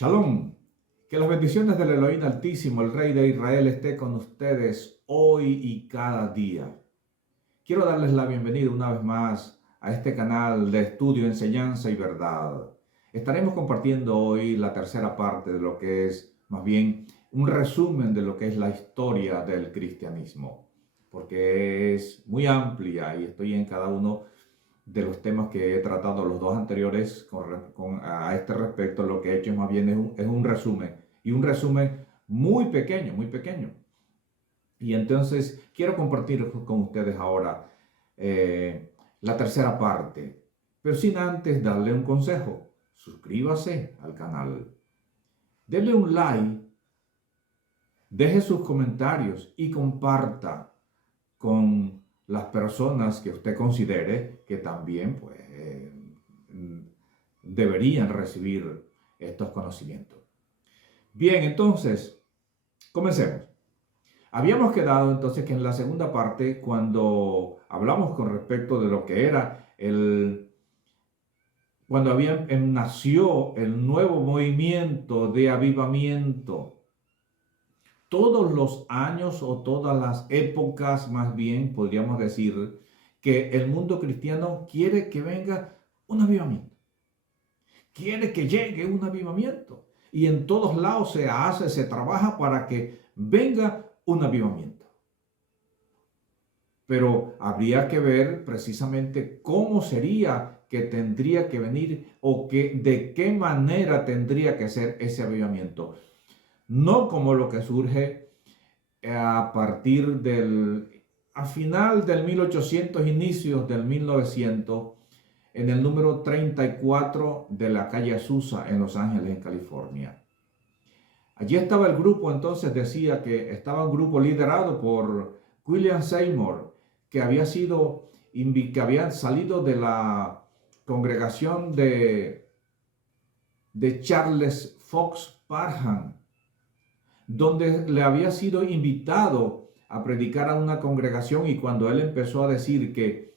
Shalom, que las bendiciones del Elohim Altísimo, el Rey de Israel, esté con ustedes hoy y cada día. Quiero darles la bienvenida una vez más a este canal de estudio, enseñanza y verdad. Estaremos compartiendo hoy la tercera parte de lo que es, más bien, un resumen de lo que es la historia del cristianismo, porque es muy amplia y estoy en cada uno de los temas que he tratado los dos anteriores a este respecto. Lo que he hecho es más bien es un resumen, y un resumen muy pequeño, muy pequeño. Y entonces quiero compartir con ustedes ahora la tercera parte, pero sin antes darle un consejo. Suscríbase al canal, denle un like, deje sus comentarios y comparta con las personas que usted considere que también deberían recibir estos conocimientos. Bien, entonces, comencemos. Habíamos quedado entonces que en la segunda parte, cuando hablamos con respecto de lo que era cuando nació el nuevo movimiento de avivamiento, todos los años o todas las épocas, más bien podríamos decir, que el mundo cristiano quiere que venga un avivamiento. Quiere que llegue un avivamiento. Y en todos lados se trabaja para que venga un avivamiento. Pero habría que ver precisamente cómo sería que tendría que venir o de qué manera tendría que ser ese avivamiento. No como lo que surge a final del 1800, inicios del 1900, en el número 34 de la calle Azusa en Los Ángeles, en California. Allí estaba el grupo, entonces decía que estaba un grupo liderado por William Seymour, que habían salido de la congregación de Charles Fox Parham, donde le había sido invitado a predicar a una congregación, y cuando él empezó a decir que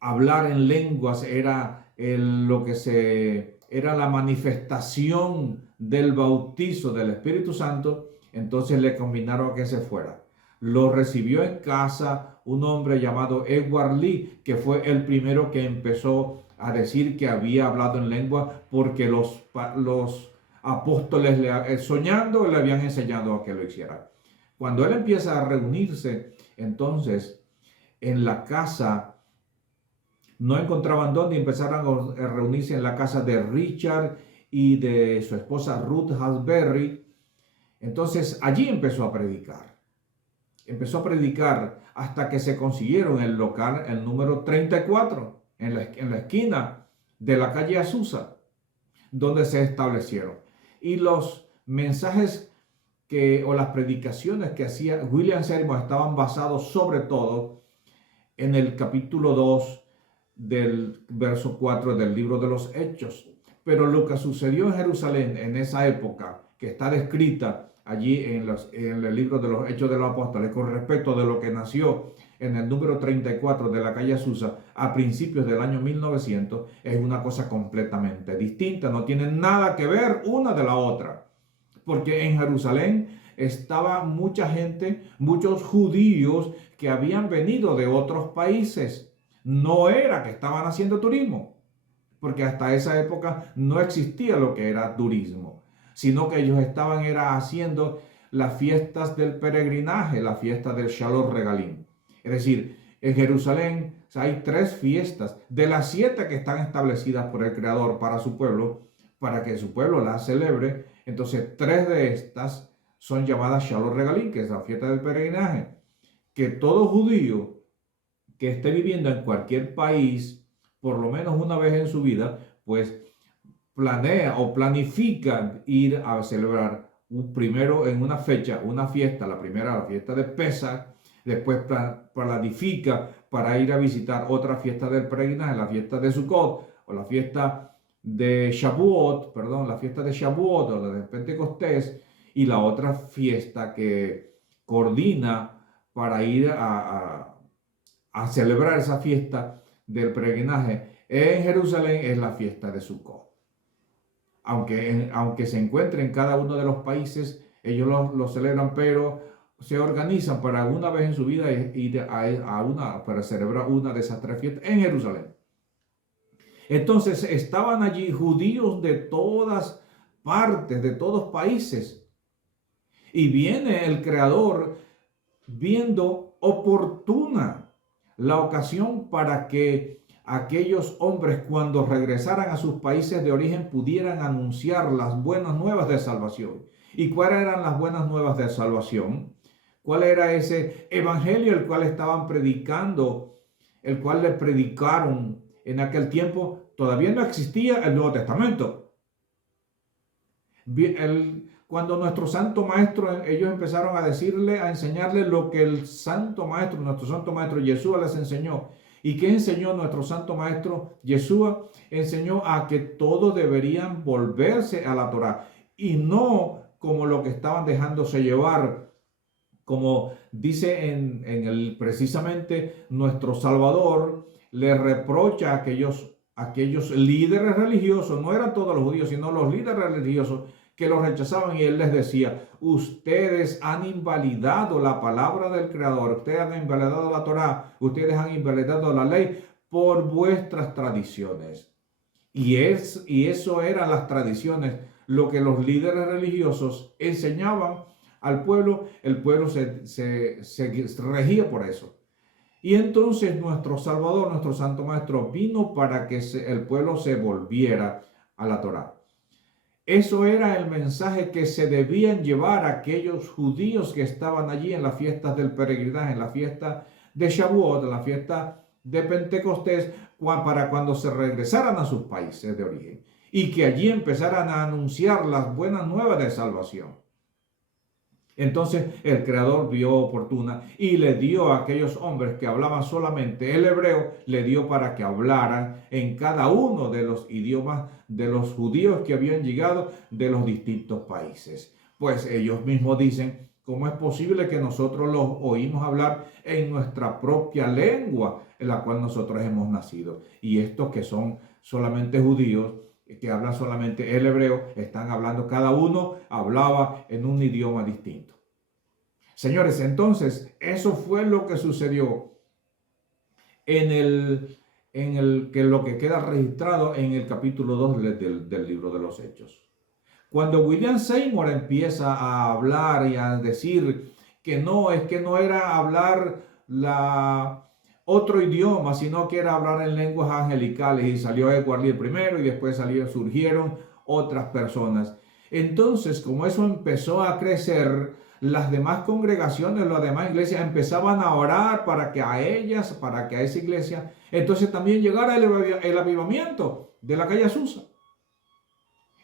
hablar en lenguas era era la manifestación del bautizo del Espíritu Santo, entonces le conminaron a que se fuera. Lo recibió en casa un hombre llamado Edward Lee, que fue el primero que empezó a decir que había hablado en lengua, porque los apóstoles soñando le habían enseñado a que lo hiciera. Cuando él empieza a reunirse, entonces, en la casa, no encontraban dónde, empezaron a reunirse en la casa de Richard y de su esposa Ruth Hasbury. Entonces allí empezó a predicar. Empezó a predicar hasta que se consiguieron el local, el número 34, en la esquina de la calle Azusa, donde se establecieron. Y los mensajes o las predicaciones que hacía William Seymour estaban basados sobre todo en el capítulo 2 del verso 4 del libro de los Hechos. Pero lo que sucedió en Jerusalén en esa época, que está descrita allí en el libro de los Hechos de los Apóstoles, con respecto de lo que nació en el número 34 de la calle Azusa a principios del año 1900, es una cosa completamente distinta. No tiene nada que ver una de la otra, porque en Jerusalén estaba mucha gente, muchos judíos que habían venido de otros países. No era que estaban haciendo turismo, porque hasta esa época no existía lo que era turismo, sino que ellos estaban haciendo las fiestas del peregrinaje, la fiesta del Shalom Regalim. Es decir, en Jerusalén hay 3 fiestas de las 7 que están establecidas por el Creador para su pueblo, para que su pueblo las celebre. Entonces 3 de estas son llamadas Shalom Regalim, que es la fiesta del peregrinaje, que todo judío que esté viviendo en cualquier país, por lo menos una vez en su vida, pues planea o planifica ir a celebrar primero en una fecha, una fiesta, la primera, la fiesta de Pesach, después planifica para ir a visitar otra fiesta del peregrinaje, la fiesta de Sukkot, o la fiesta de Shavuot, la fiesta de Shavuot o la de Pentecostés, y la otra fiesta que coordina para ir a celebrar esa fiesta del peregrinaje en Jerusalén es la fiesta de Sukkot. aunque se encuentre en cada uno de los países, ellos lo celebran, pero se organizan para una vez en su vida ir para celebrar una de esas 3 fiestas en Jerusalén. Entonces estaban allí judíos de todas partes, de todos países. Y viene el Creador viendo oportuna la ocasión para que aquellos hombres, cuando regresaran a sus países de origen, pudieran anunciar las buenas nuevas de salvación. ¿Y cuáles eran las buenas nuevas de salvación? ¿Cuál era ese evangelio el cual estaban predicando, el cual le predicaron en aquel tiempo? Todavía no existía el Nuevo Testamento. Cuando nuestro Santo Maestro, ellos empezaron a decirle, a enseñarle lo que el Santo Maestro, nuestro Santo Maestro Yeshua les enseñó. ¿Y qué enseñó nuestro Santo Maestro Yeshua? Enseñó a que todos deberían volverse a la Torá y no como lo que estaban dejándose llevar, como dice precisamente nuestro Salvador, le reprocha a aquellos líderes religiosos, no eran todos los judíos, sino los líderes religiosos, que los rechazaban, y él les decía: ustedes han invalidado la palabra del Creador, ustedes han invalidado la Torá, ustedes han invalidado la ley por vuestras tradiciones. Y eso eran las tradiciones, lo que los líderes religiosos enseñaban al pueblo. El pueblo se regía por eso. Y entonces nuestro Salvador, nuestro Santo Maestro, vino para que el pueblo se volviera a la Torá. Eso era el mensaje que se debían llevar aquellos judíos que estaban allí en las fiestas del peregrinaje, en la fiesta de Shavuot, en la fiesta de Pentecostés, para cuando se regresaran a sus países de origen y que allí empezaran a anunciar las buenas nuevas de salvación. Entonces el Creador vio oportuna y le dio a aquellos hombres que hablaban solamente el hebreo, le dio para que hablaran en cada uno de los idiomas de los judíos que habían llegado de los distintos países. Pues ellos mismos dicen: ¿cómo es posible que nosotros los oímos hablar en nuestra propia lengua en la cual nosotros hemos nacido? Y estos que son solamente judíos, que hablan solamente el hebreo, están hablando, cada uno hablaba en un idioma distinto. Señores, entonces eso fue lo que sucedió lo que queda registrado en el capítulo 2 del libro de los Hechos. Cuando William Seymour empieza a hablar y a decir que no era hablar otro idioma, sino que era hablar en lenguas angelicales, y salió Edward Lee primero y después surgieron otras personas. Entonces, como eso empezó a crecer, las demás congregaciones, las demás iglesias empezaban a orar para que a esa iglesia, entonces también llegara el avivamiento de la calle Azusa.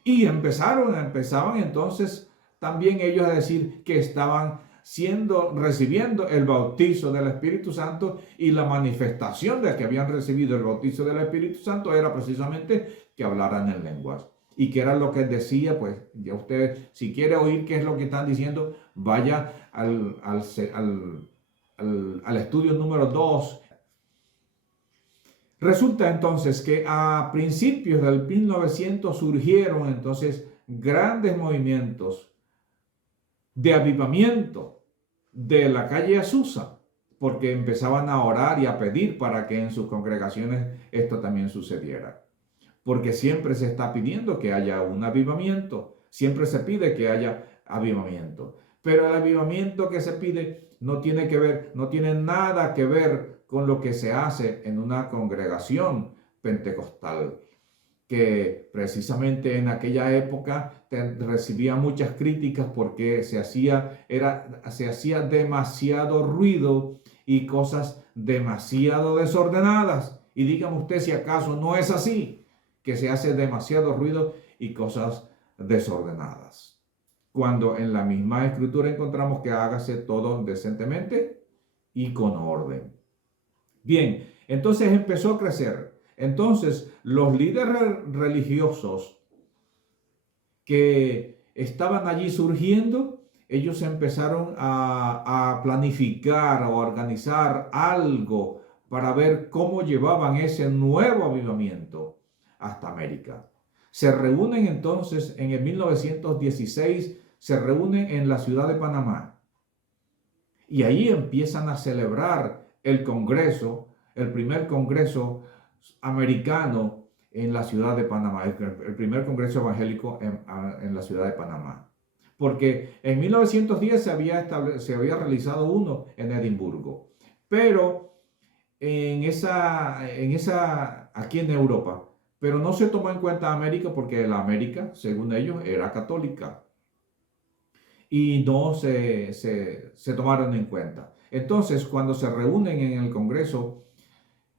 Y empezaban entonces también ellos a decir que estaban recibiendo el bautizo del Espíritu Santo, y la manifestación de que habían recibido el bautizo del Espíritu Santo era precisamente que hablaran en lenguas. Y que era lo que decía, pues ya usted, si quiere oír qué es lo que están diciendo, vaya al estudio número 2. Resulta entonces que a principios del 1900 surgieron entonces grandes movimientos de avivamiento de la calle Azusa, porque empezaban a orar y a pedir para que en sus congregaciones esto también sucediera. Porque siempre se está pidiendo que haya un avivamiento, siempre se pide que haya avivamiento. Pero el avivamiento que se pide no tiene nada que ver con lo que se hace en una congregación pentecostal, que precisamente en aquella época recibía muchas críticas porque se hacía demasiado ruido y cosas demasiado desordenadas. Y dígame usted si acaso no es así, que se hace demasiado ruido y cosas desordenadas, cuando en la misma escritura encontramos que hágase todo decentemente y con orden. Bien, entonces empezó a crecer. Entonces los líderes religiosos que estaban allí surgiendo, ellos empezaron a planificar o a organizar algo para ver cómo llevaban ese nuevo avivamiento hasta América. Se reúnen entonces en el 1916, se reúnen en la ciudad de Panamá. Y ahí empiezan a celebrar el Congreso, el primer Congreso americano en la ciudad de Panamá, el primer Congreso evangélico en la ciudad de Panamá. Porque en 1910 se había realizado uno en Edimburgo, pero aquí en Europa, pero no se tomó en cuenta América porque la América, según ellos, era católica y no se tomaron en cuenta. Entonces, cuando se reúnen en el Congreso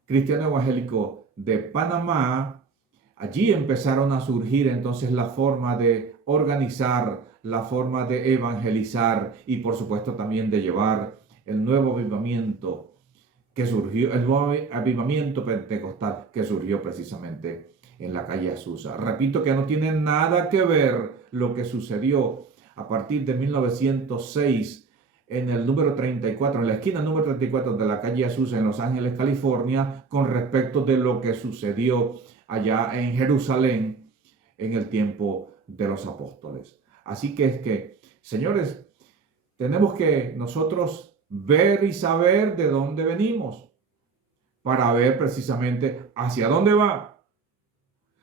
Cristiano Evangélico de Panamá, allí empezaron a surgir entonces la forma de organizar, la forma de evangelizar y por supuesto también de llevar el nuevo avivamiento que surgió, el nuevo avivamiento pentecostal que surgió precisamente en la calle Azusa. Repito que no tiene nada que ver lo que sucedió a partir de 1906 en el número 34, en la esquina número 34 de la calle Azusa en Los Ángeles, California, con respecto de lo que sucedió allá en Jerusalén en el tiempo de los apóstoles. Así que es que, señores, tenemos que nosotros ver y saber de dónde venimos para ver precisamente hacia dónde va.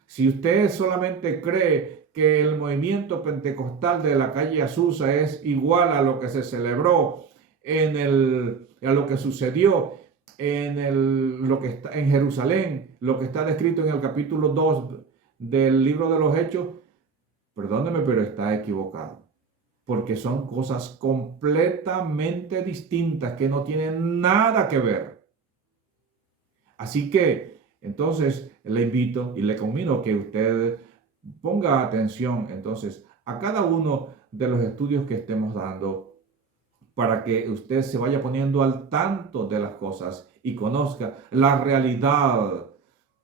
Si usted solamente cree que el movimiento pentecostal de la calle Azusa es igual a lo que se celebró a lo que sucedió lo que está en Jerusalén, lo que está descrito en el capítulo 2 del libro de los Hechos, perdóneme, pero está equivocado. Porque son cosas completamente distintas que no tienen nada que ver. Así que, entonces, le invito y le conmino que usted ponga atención, entonces, a cada uno de los estudios que estemos dando para que usted se vaya poniendo al tanto de las cosas y conozca la realidad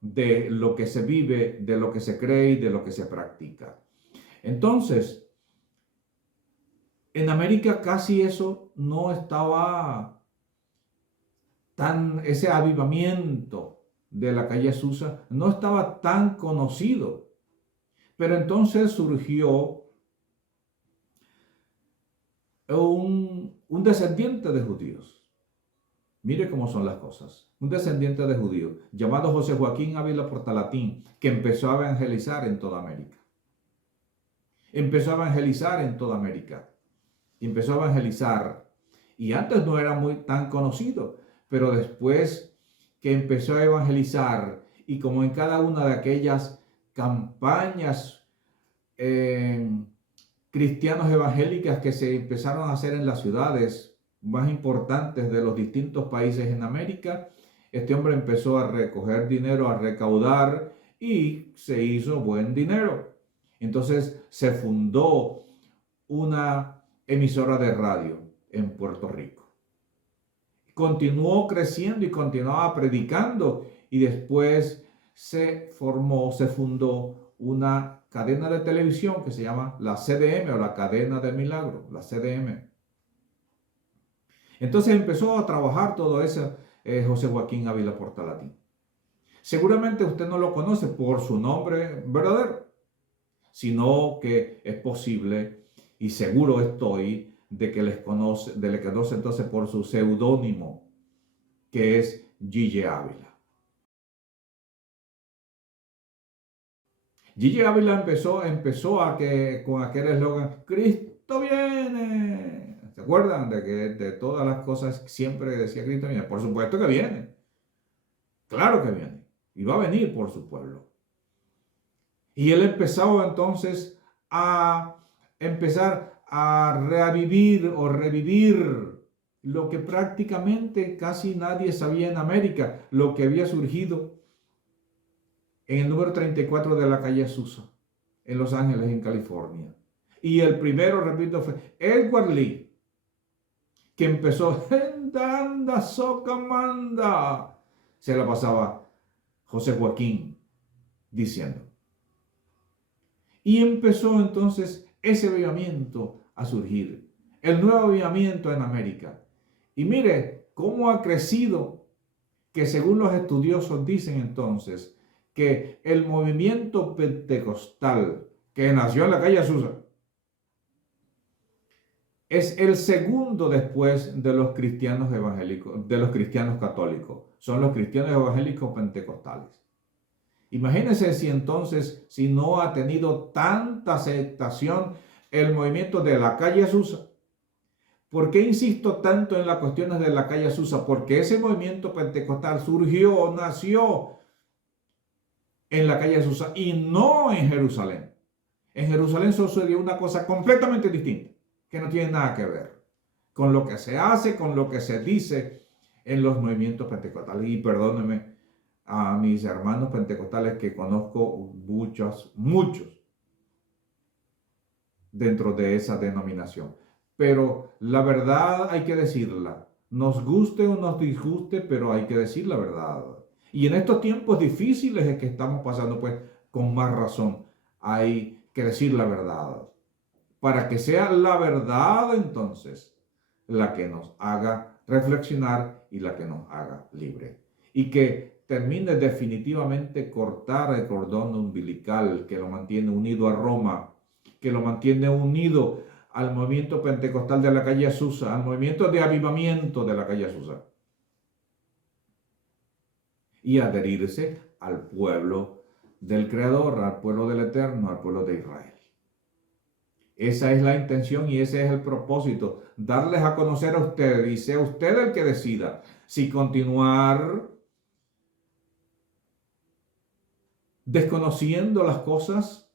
de lo que se vive, de lo que se cree y de lo que se practica. Entonces, en América casi eso no estaba ese avivamiento de la calle Azusa no estaba tan conocido. Pero entonces surgió un descendiente de judíos. Mire cómo son las cosas. Un descendiente de judíos llamado José Joaquín Ávila Portalatín, que empezó a evangelizar en toda América. Empezó a evangelizar en toda América. Empezó a evangelizar y antes no era tan conocido, pero después que empezó a evangelizar y como en cada una de aquellas campañas cristianos evangélicas que se empezaron a hacer en las ciudades más importantes de los distintos países en América, este hombre empezó a recoger dinero, a recaudar y se hizo buen dinero. Entonces se fundó una emisora de radio en Puerto Rico. Continuó creciendo y continuaba predicando y después se fundó una cadena de televisión que se llama la CDM o la Cadena del Milagro, la CDM. Entonces empezó a trabajar todo eso José Joaquín Ávila Portalatín. Seguramente usted no lo conoce por su nombre verdadero, sino que es posible y seguro estoy de que le conoce entonces por su seudónimo, que es Gille Ávila. Gille Ávila empezó con aquel eslogan, Cristo viene. ¿Se acuerdan de que de todas las cosas siempre decía Cristo viene? Por supuesto que viene. Claro que viene. Y va a venir por su pueblo. Y él empezó entonces a revivir lo que prácticamente casi nadie sabía en América, lo que había surgido en el número 34 de la calle Azusa, en Los Ángeles, en California. Y el primero, repito, fue Edward Lee, que empezó, anda, socamanda, se la pasaba José Joaquín diciendo. Y empezó entonces ese avivamiento a surgir, el nuevo avivamiento en América. Y mire cómo ha crecido, que según los estudiosos dicen entonces, que el movimiento pentecostal que nació en la calle Azusa es el segundo después de los cristianos evangélicos, de los cristianos católicos. Son los cristianos evangélicos pentecostales. Imagínense si entonces, si no ha tenido tanta aceptación el movimiento de la calle Azusa. ¿Por qué insisto tanto en las cuestiones de la calle Azusa? Porque ese movimiento pentecostal surgió, nació en la calle Azusa y no en Jerusalén. En Jerusalén sucedió una cosa completamente distinta, que no tiene nada que ver con lo que se hace, con lo que se dice en los movimientos pentecostales. Y perdónenme a mis hermanos pentecostales que conozco muchos dentro de esa denominación. Pero la verdad hay que decirla. Nos guste o nos disguste, pero hay que decir la verdad. Y en estos tiempos difíciles que estamos pasando, pues con más razón hay que decir la verdad. Para que sea la verdad entonces la que nos haga reflexionar y la que nos haga libre. Y que termine definitivamente cortar el cordón umbilical que lo mantiene unido a Roma, que lo mantiene unido al movimiento pentecostal de la calle Azusa, al movimiento de avivamiento de la calle Azusa, y adherirse al pueblo del Creador, al pueblo del Eterno, al pueblo de Israel. Esa es la intención y ese es el propósito, darles a conocer a ustedes, y sea usted el que decida si continuar desconociendo las cosas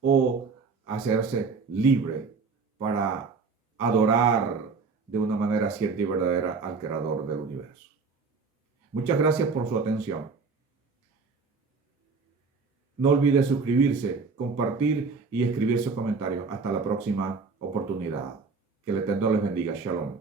o hacerse libre para adorar de una manera cierta y verdadera al Creador del universo. Muchas gracias por su atención. No olvide suscribirse, compartir y escribir sus comentarios. Hasta la próxima oportunidad. Que el Eterno les bendiga. Shalom.